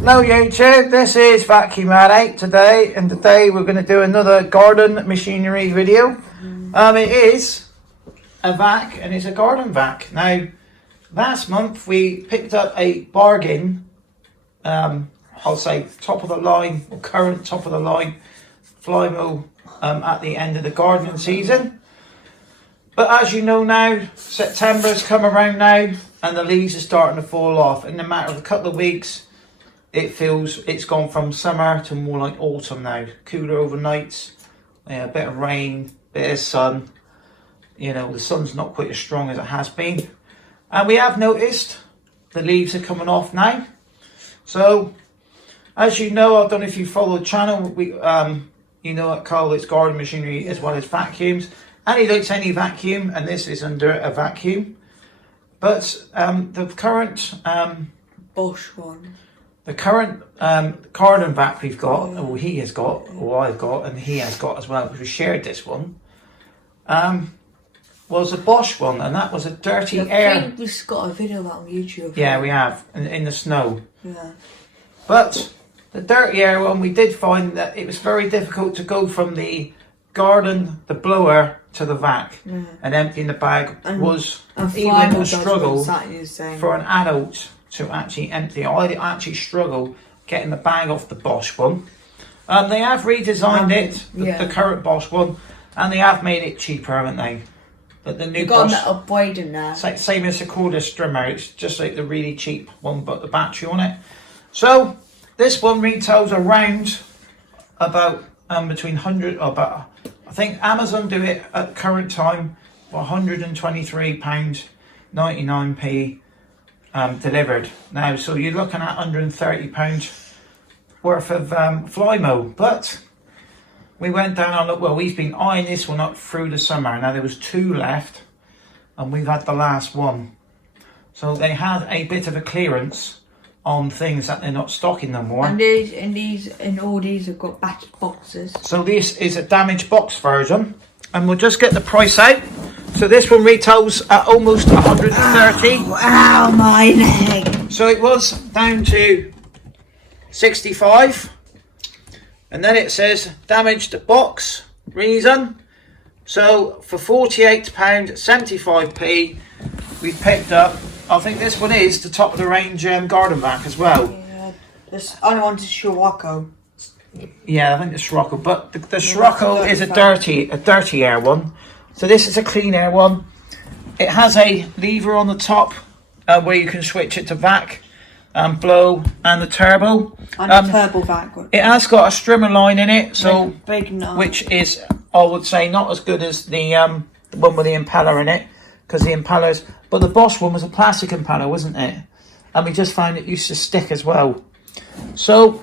Hello YouTube, this is Vacuum Addict today, and today we're going to do another garden machinery video. It is a vac, and it's a garden vac. Now, last month we picked up a bargain, I'll say top of the line, or current top of the line, Flymo at the end of the gardening season. But as you know now, September's come around now, and the leaves are starting to fall off. In a matter of a couple of weeks, it feels it's gone from summer to more like autumn now. Cooler overnights, a bit of rain, bit of sun. You know, the sun's not quite as strong as it has been. And we have noticed the leaves are coming off now. So, as you know, I don't know if you follow the channel, you know at Carl it's garden machinery as well as vacuums. And he likes any vacuum, and this is under a vacuum. But the current Bosch one. The current garden vac we've got, or he has got, or I've got, and he has got as well, because we shared this one, was a Bosch one, and that was a dirty air. I think we've got a video of that on YouTube. Yeah, we have, in the snow. Yeah. But the dirty air one, we did find that it was very difficult to go from the garden, the blower, to the vac, and emptying the bag was even a struggle for an adult to actually empty. I actually struggle getting the bag off the Bosch one. They have redesigned it, the current Bosch one, and they have made it cheaper, haven't they? But the new got Bosch, a metal blade in there. same as the cordless trimmer. It's just like the really cheap one, but the battery on it. So this one retails around about between 100 or about. I think Amazon do it at current time for £123.99p. Delivered now, so you're looking at £130 worth of Flymo. But we went down on well, we've been eyeing this one up through the summer. Now there was 2 left, and we've had the last one. So they had a bit of a clearance on things that they're not stocking no more. And all these have got battered boxes. So this is a damaged box version, and we'll just get the price out. So this one retails at almost 130. Ow, my leg. So it was down to 65. And then it says damaged box, reason. So for £48.75p, we've picked up, I think this one is the top of the range garden vac as well. Yeah, this only one is Scirocco. Yeah, I think the Scirocco, but the Scirocco is a dirty air one. So this is a clean air one. It has a lever on the top where you can switch it to vac, blow, and the turbo. And the turbo vac. It has got a strimmer line in it, so big which is, I would say, not as good as the one with the impeller in it, because the impellers. But the Bosch one was a plastic impeller, wasn't it? And we just found it used to stick as well. So.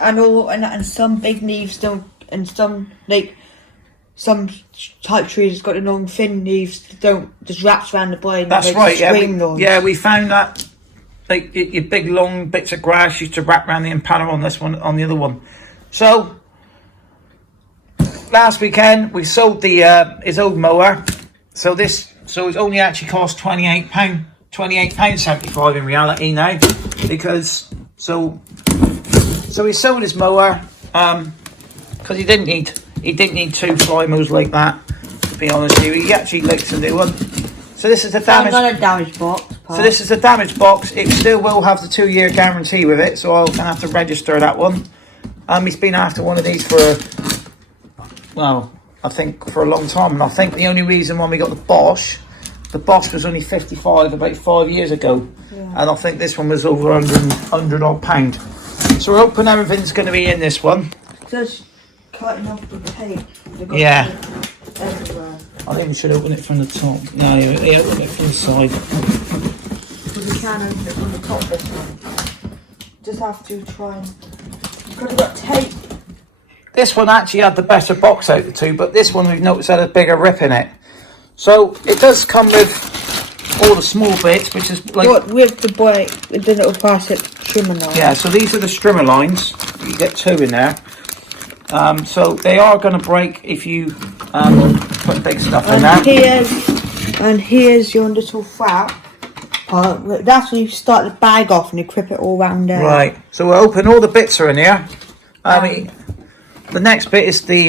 And some big leaves don't, and some some type trees has got the long thin leaves that don't just wraps around the blade. That's right. Yeah, we found that like your big long bits of grass used to wrap around the impeller on this one, on the other one. So last weekend we sold the his old mower. So it's only actually cost £28.75 in reality now, because so he sold his mower because he didn't need 2 Flymos like that, to be honest with you. He actually likes a new one. So this is the damaged box. So this is the damaged box. It still will have the 2-year guarantee with it, so I'll have to register that one. He's been after one of these for, well, I think for a long time, and I think the only reason when we got the Bosch was only 55 about 5 years ago, and I think this one was over 100 odd pound. So we're hoping everything's going to be in this one. Just cutting off the tape. Yeah. Everywhere. I think we should open it from the top. No, you open it from the side. Because we can open it from the top this one. Just have to try and. Because we've got tape. This one actually had the better box out of the two, but this one we've noticed had a bigger rip in it. So it does come with all the small bits, which is like. What, with the little plastic trimmer line. Yeah, so these are the strimmer lines. You get 2 in there. So they are going to break if you put big stuff in there. And here's your little flap part. That's when you start the bag off and you clip it all round there. Right. So we'll open all the bits are in here. I mean, the next bit is the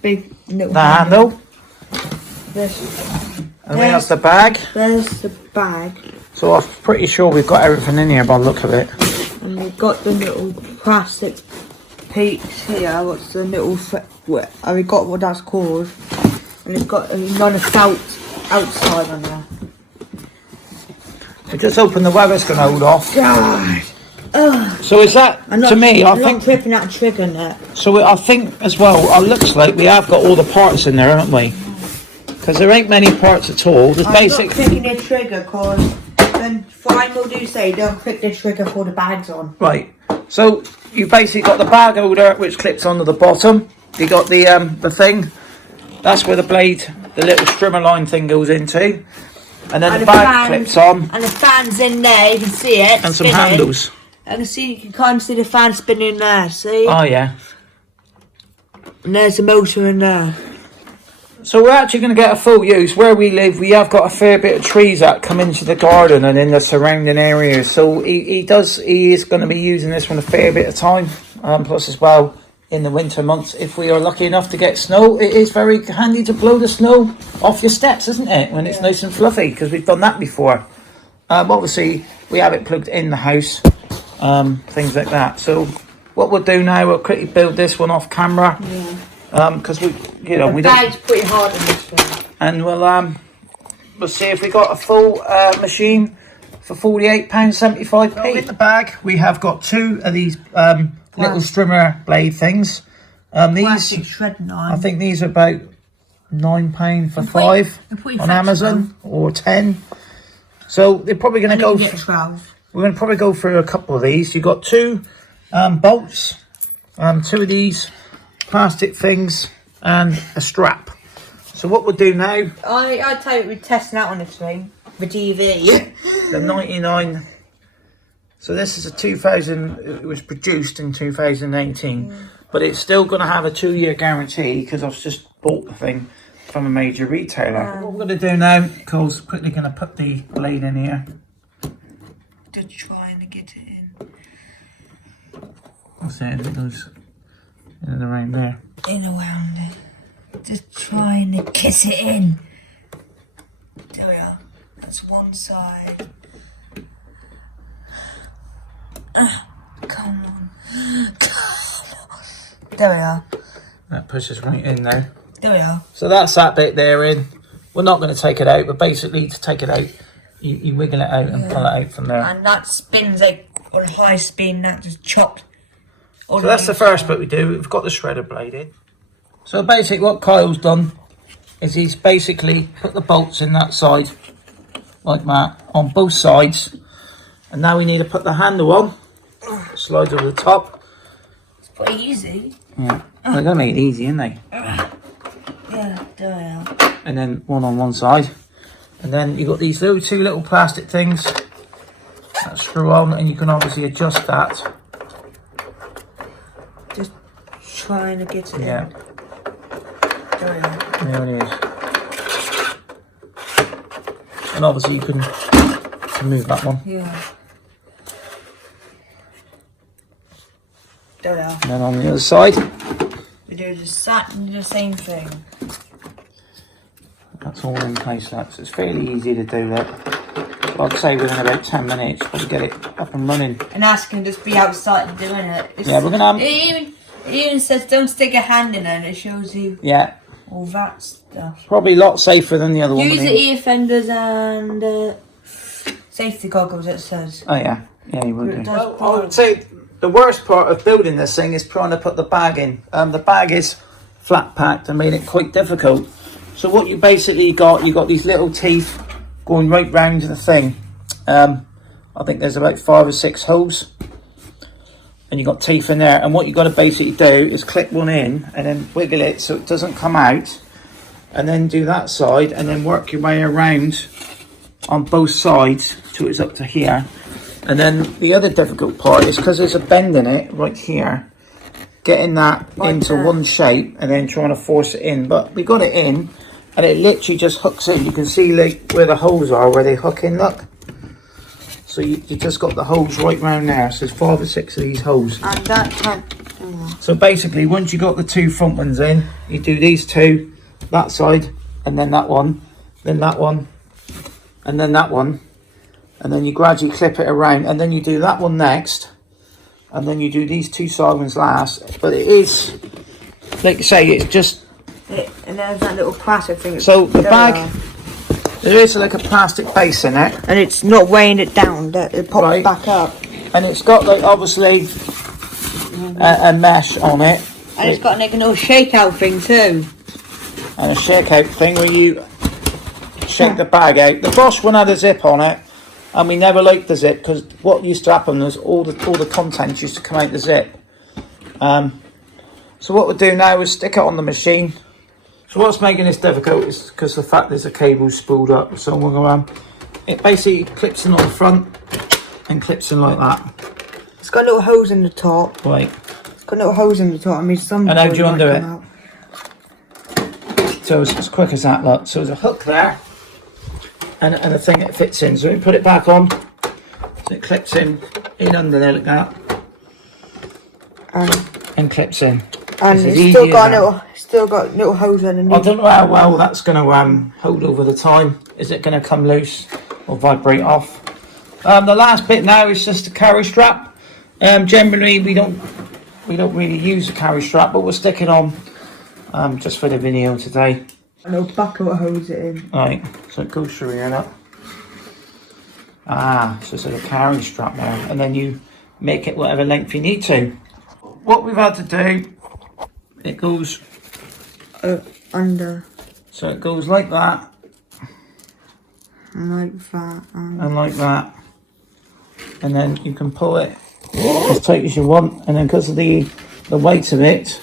big little handle. This. And there's the bag. There's the bag. So I'm pretty sure we've got everything in here by the look of it. And we've got the little plastic piece here. What's the little... I forgot what that's called. And it's got another felt outside on there. We just opened the weather's going to hold off. God. So is that, to me, I think... I'm tripping that trigger net. So I think as well, it looks like we have got all the parts in there, haven't we? Because there ain't many parts at all. There's basic... I'm not clicking the trigger because then Flymo do say don't click the trigger for the bags on. Right. So you basically got the bag holder which clips onto the bottom. You got the thing. That's where the blade, the little strimmer line thing goes into. And then the bag clips on. And the fan's in there, you can see it. And some handles. I can see, you can kind of see the fan spinning there, see? Oh yeah. And there's the motor in there. So we're actually going to get a full use. Where we live, we have got a fair bit of trees that come into the garden and in the surrounding areas. So he is going to be using this one a fair bit of time. Plus as well, in the winter months, if we are lucky enough to get snow, it is very handy to blow the snow off your steps, isn't it? When it's nice and fluffy, because we've done that before. Obviously, we have it plugged in the house, things like that. So what we'll do now, we'll quickly build this one off camera. Yeah. Because we don't. The bag's pretty hard on this one. And we'll see if we got a full machine for £48.75p. In the bag, we have got two of these little strimmer blade things. These, shredding I think these are about £9 for five on Amazon or 10. So they're probably going to go. We're going to probably go through a couple of these. You've got two bolts, two of these plastic things and a strap. So what we'll do now, I tell you, we're testing out on this thing, the DV. the 99, so this is a 2000, it was produced in 2018, but it's still going to have a 2-year guarantee because I've just bought the thing from a major retailer. What we're going to do now, Cole's quickly going to put the blade in here. Just trying to get it in. I'll say it goes in and around there. In around it. Just trying to kiss it in. There we are. That's one side. Come on. Come on. There we are. That pushes right in now. There we are. So that's that bit there in. We're not going to take it out, but basically to take it out, you wiggle it out and pull it out from there. And that spins like on high speed and that just chopped. So that's the first bit we do. We've got the shredder blade in. So basically what Kyle's done is he's basically put the bolts in that side, like that, on both sides. And now we need to put the handle on. Slides over the top. It's pretty easy. Yeah, they're going to make it easy, aren't they? Yeah, there we are. And then one side. And then you've got these two little plastic things that screw on, and you can obviously adjust that. Just trying to get it Yeah. in. There we are. There it is. And obviously you can move that one. Yeah. There we are. And then on the other side, We do the same thing. that's all in place. So it's fairly easy to do that. I'd say within about 10 minutes, we'll get it up and running. And us can just be outside and doing it. Yeah, we're gonna. It even says don't stick a hand in it. It shows you Yeah, all that stuff. probably a lot safer than the other one. Use the ear fenders and safety goggles. It says. Oh yeah, you would do. Well, I would say the worst part of building this thing is trying to put the bag in. The bag is flat packed and made it quite difficult. So what you basically got, you got these little teeth going right round to the thing. I think there's about 5 or 6 holes, and you got teeth in there. And what you got to basically do is clip one in and then wiggle it so it doesn't come out, and then do that side, and then work your way around on both sides till it's up to here. And then the other difficult part is because there's a bend in it right here, getting that into one shape and then trying to force it in. But we got it in, and it literally just hooks in. You can see like where the holes are, where they hook in, look. So you just got the holes right round there. So there's 5 or 6 of these holes. And that time. So basically, once you got the 2 front ones in, you do these 2, that side, and then that one, then that one, and then that one, and then you gradually clip it around, and then you do that one next, and then you do these 2 side ones last. But it is, like I say, it's just. And there's that little plastic thing. So the bag, there is like a plastic base in it, and it's not weighing it down. It pops back up, and it's got like obviously a mesh on it, and it's got like a little shakeout thing too, and a shakeout thing where you shake the bag out. The Bosch one had a zip on it, and we never liked the zip because what used to happen was all the contents used to come out the zip. So what we'll do now is stick it on the machine. So what's making this difficult is because the fact there's a cable spooled up. So we'll go it basically clips in on the front and clips in like that. It's got little hose in the top. Right. It's got little hose in the top. I mean, some. And how do you undo it? So it's as quick as that, look. So there's a hook there, and a thing that fits in. So we put it back on. So it clips in under there like that, and clips in. And it's still got little hose underneath. I don't know how well that's going to hold over the time. Is it going to come loose or vibrate off? The last bit now is just a carry strap. Generally we don't really use a carry strap, but we'll stick it on just for the video today. A little bucket will hose it in. Right, so it goes through here now. So it's like a carry strap there, and then you make it whatever length you need to. What we've had to do, it goes under. So it goes like that. And like that. And like that. And then you can pull it as tight as you want. And then because of the weight of it,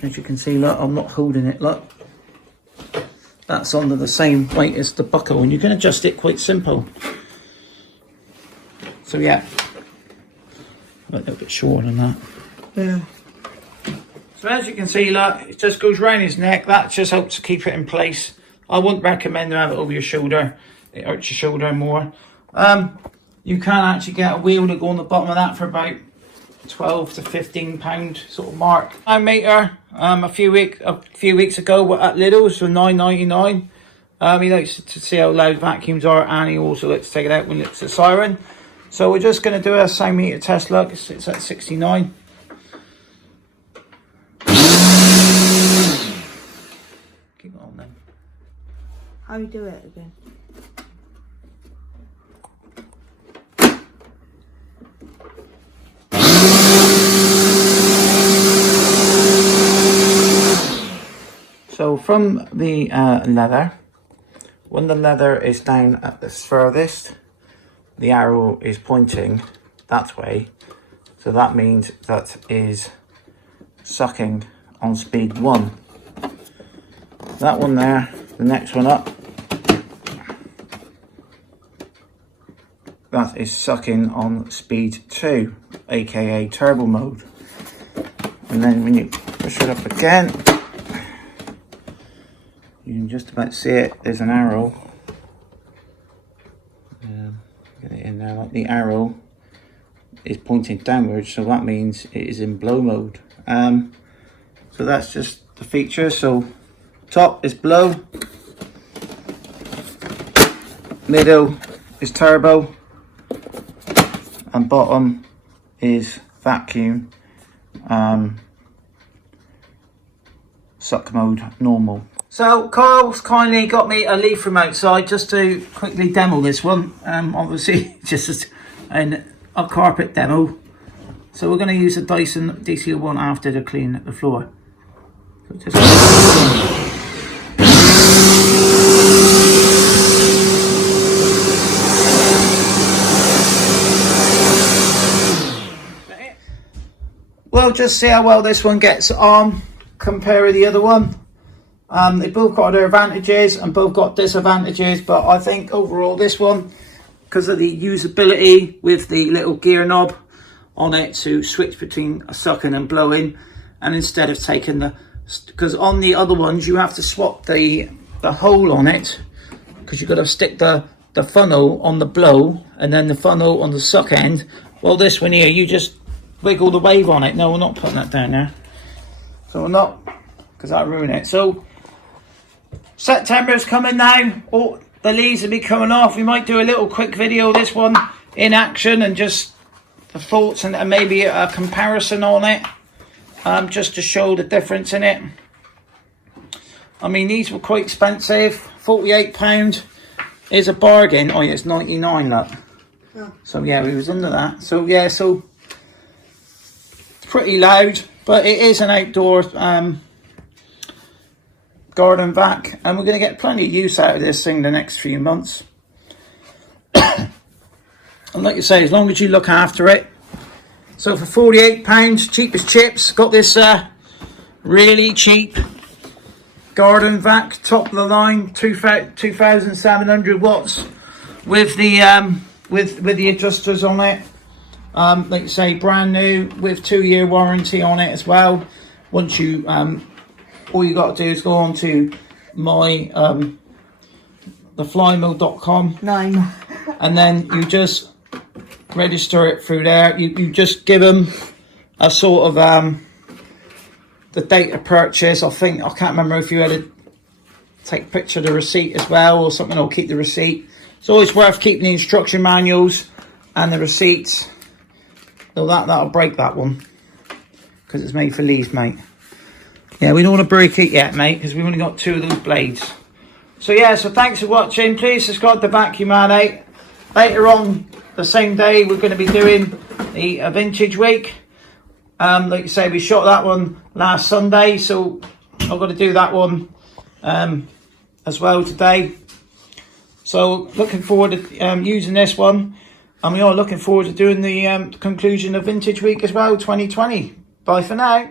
as you can see, look, I'm not holding it, look. That's under the same weight as the buckle, and you can adjust it quite simple. So yeah, a little bit shorter than that. Yeah. So as you can see, look, it just goes round his neck. That just helps to keep it in place. I wouldn't recommend to have it over your shoulder. It hurts your shoulder more. You can actually get a wheel to go on the bottom of that for about £12 to £15 sort of mark. I made her a few weeks ago at Lidl's for £9.99. He likes to see how loud vacuums are, and he also likes to take it out when it's a siren. So we're just going to do a sound meter test. Look, it's at 69. Keep it on then. How do you do it again? So from the leather, when the leather is down at the furthest, the arrow is pointing that way. So that means that is sucking on speed 1. That one there, the next one up, that is sucking on speed 2, aka turbo mode. And then when you push it up again, you can just about see it. There's an arrow. Get it in there. Like the arrow is pointing downwards, so that means it is in blow mode. So that's just the feature. So top is blow, middle is turbo, and bottom is vacuum. Suck mode normal. So Carl's kindly got me a leaf from outside just to quickly demo this one. Obviously just a carpet demo. So we're going to use a Dyson DC01 after to clean the floor. So just we'll just see how well this one gets on compared to the other one. They both got their advantages and both got disadvantages, but I think overall this one, because of the usability with the little gear knob on it to switch between sucking and blowing, and instead of taking the because on the other ones you have to swap the hole on it, because you've got to stick the funnel on the blow and then the funnel on the suck end. Well, this one here, you just wiggle the wave on it. No, we're not putting that down there. So we're not, because that'll ruin it. So September's coming now. All the leaves will be coming off. We might do a little quick video, this one in action, and just the thoughts and maybe a comparison on it, just to show the difference in it. I mean, these were quite expensive. £48 is a bargain. Oh yeah, it's 99, look. Oh. So yeah, we was under that. So yeah, so it's pretty loud, but it is an outdoor garden vac, and we're going to get plenty of use out of this thing the next few months. And like you say, as long as you look after it. So for £48, cheap as chips. Got this really cheap garden vac, top of the line, 2,700 watts with the with the adjusters on it. Like you say, brand new with 2-year warranty on it as well. Once you all you got to do is go on to my the flymo.com, and then you just register it through there. You just give them a sort of the date of purchase. I can't remember if you had to take a picture of the receipt as well or something, or keep the receipt. It's always worth keeping the instruction manuals and the receipts. So that'll break that one, because it's made for leaves, mate. Yeah, we don't want to break it yet, mate, because we've only got 2 of those blades. So yeah, so thanks for watching. Please subscribe to Vacuum Man 8. Later on the same day, we're going to be doing a vintage week. Like you say, we shot that one last Sunday, so I've got to do that one as well today. So looking forward to using this one, and we are looking forward to doing the conclusion of vintage week as well, 2020. Bye for now.